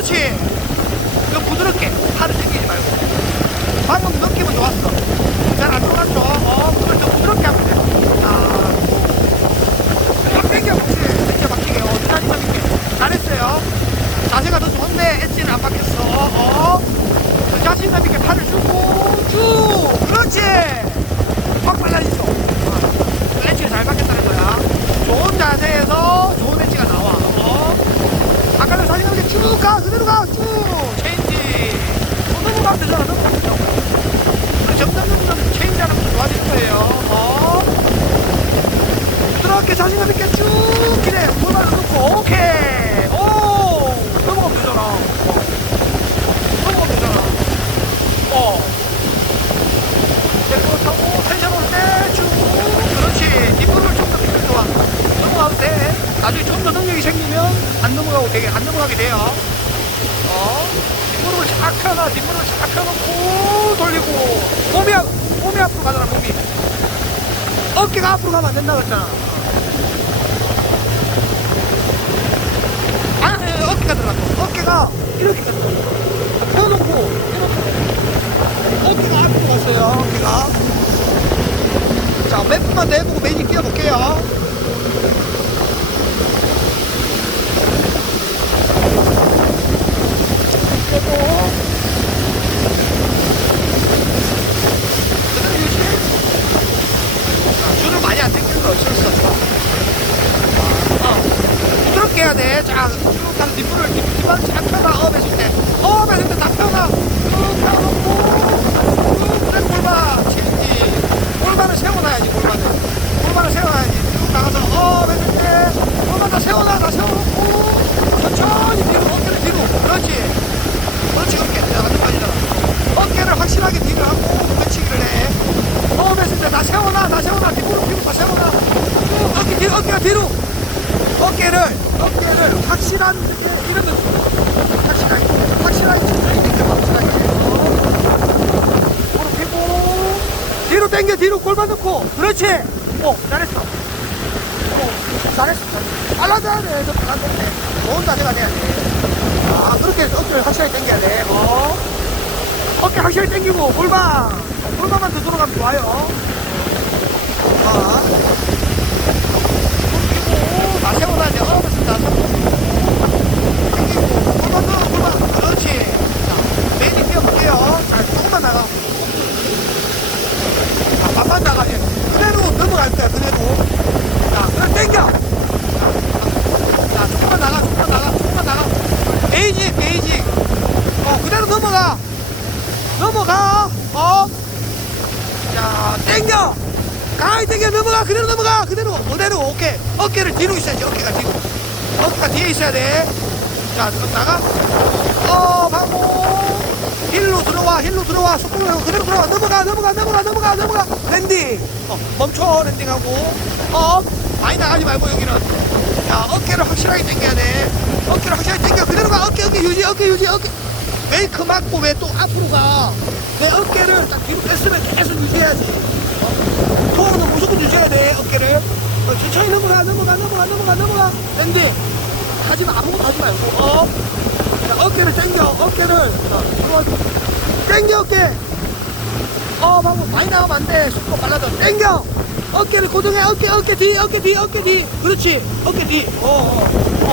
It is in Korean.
그렇지. 이거 부드럽게. 팔을 당기지 말고. 방금 느낌은 좋았어. 잘 안 들어갔죠? 어 그걸 더 부드럽게 하면 돼아 막 당겨 그렇지. 당겨 막히게. 어 자신감 있게 잘했어요. 자세가 더 좋은데 엣지는 안 박혔어. 어더 자신감 있게 팔을 주고 쭉! 그렇지 확 빨라지죠 어. 엣지가 잘 박혔다는 거야 좋은 자세에서 좋은 엣지가 나와 어 아까는 자신감 있게 쭉 가 그대로 가쭉 체인지 어, 넘어가면 되잖아. 넘어가면 되죠 그리고 점점 점점 체인지하는 것도 좋아질 거예요. 어? 부드럽게 자신감 있게 쭉 기대. 골반을 놓고. 오케이. 오! 넘어가면 되잖아. 어. 넘어가면 되잖아. 어. tempo 타고 텐션 올 때 쭉. 그렇지. 뒷부분을 좀더 기분 좋아. 넘어가도 돼. 나중에 좀 더 능력이 생기면 안 넘어가고 되게 안 넘어가게 돼요. 어 뒷부분을 쫙 펴놔 뒷부분을 쫙 펴놓고 돌리고. 몸이 앞- 몸이 앞으로 가잖아 몸이. 어깨가 앞으로 가면 안 된다 그랬잖아. 아니 아니, 어깨가 들어갔어. 어깨가 이렇게 들어갔어. 펴놓고 이렇게 어깨가 앞으로 갔어요 어깨가. 자몇 분만 더 해보고 매직 뛰어볼게요 자, 줄을 많이 안 당기는 건 어쩔 수 없어 어, 부드럽게 해야 돼. 자, 쭉 가서 뒷부를, 뒷- 뒷발 쫙 펴놔. 업 했을 때. 업 했을 때다 펴놔. 쭉 펴놓고, 쭉 그대로 골반 체인지. 골반을 세워놔야지, 골반을. 골반을 세워놔야지. 쭉 나가서 업 했을 때, 골반 다 세워놔. 다 세워놓고, 천천히 뒤로, 어깨를 뒤로. 그렇지. 그렇지, 그렇게. 내가 완전 빠지잖아. 어깨를 확실하게 뒤로 하고, 붙이기를 해. 업 했을 때 다 세워놔. 다 세워놔. 뒷부를 뒤로 다 세워놔. 쭉 어깨 어깨가 뒤로. 어깨를 어깨를 확실한 게 이런 느낌 확실하게 확실하게 천천히 확실하게 무릎 펴고 뒤로 당겨 뒤로 골반 넣고. 그렇지. 오 잘했어. 오 잘했어. 빨라져야 돼더 빨라져야 돼 좋은 자세가 돼야 돼아 그렇게 해서 어깨를 확실하게 당겨야 돼. 어. 어깨 확실히 당기고 골반. 골반만 더 들어가면 좋아요. 아. 그리고 다 세워놔야 돼. 얼어붙은 다 세우고. 당기고. 골반 넣어, 골반. 그렇지. 자, 메인이 뛰어볼게요. 자, 조금만 나가. 자, 반만 나가. 예. 그대로 넘어갈 거야, 그대로. 자, 그럼 당겨. 자, 자, 조금만 나가, 조금만 나가, 조금만 나가. 베이직, 베이직. 어, 그대로 넘어가. 넘어가. 어. 자, 당겨. 가이 당겨. 넘어가. 그대로 넘어가. 그대로. 그대로. 오케이. 어깨를 뒤로 있어야지. 어깨가 뒤로. 어깨가 뒤에 있어야 돼자 나가. 어 하고 힐로 들어와. 힐로 들어와. 속도로 그대로 들어와. 넘어가. 넘어가. 넘어가. 넘어가. 넘어가. 랜딩. 어, 멈춰. 랜딩하고. 어? 많이 나가지 말고 여기는. 자 어깨를 확실하게 당겨야 돼. 어깨를 확실하게 당겨. 그대로 가. 어깨 어깨 유지. 어깨 유지. 어깨 메이크 맞고 왜 또 앞으로 가 내 어깨를 딱 뒤로 뺐으면 계속 유지해야지. 통은 무조건 유지해야 돼 어깨를. 어, 천천히 넘어가 넘어가 넘어가 넘어가 넘어가. 랜딩. 하지 마 아무것도 하지 말고. 어? 자, 어깨를 당겨 어깨를. 어. 당겨 어깨. 어 방금 많이 나가면 안 돼. 속도 빨라져. 당겨. 어깨를 고정해. 어깨 어깨 뒤 어깨 뒤 어깨 뒤. 그렇지. 어깨 뒤 어 어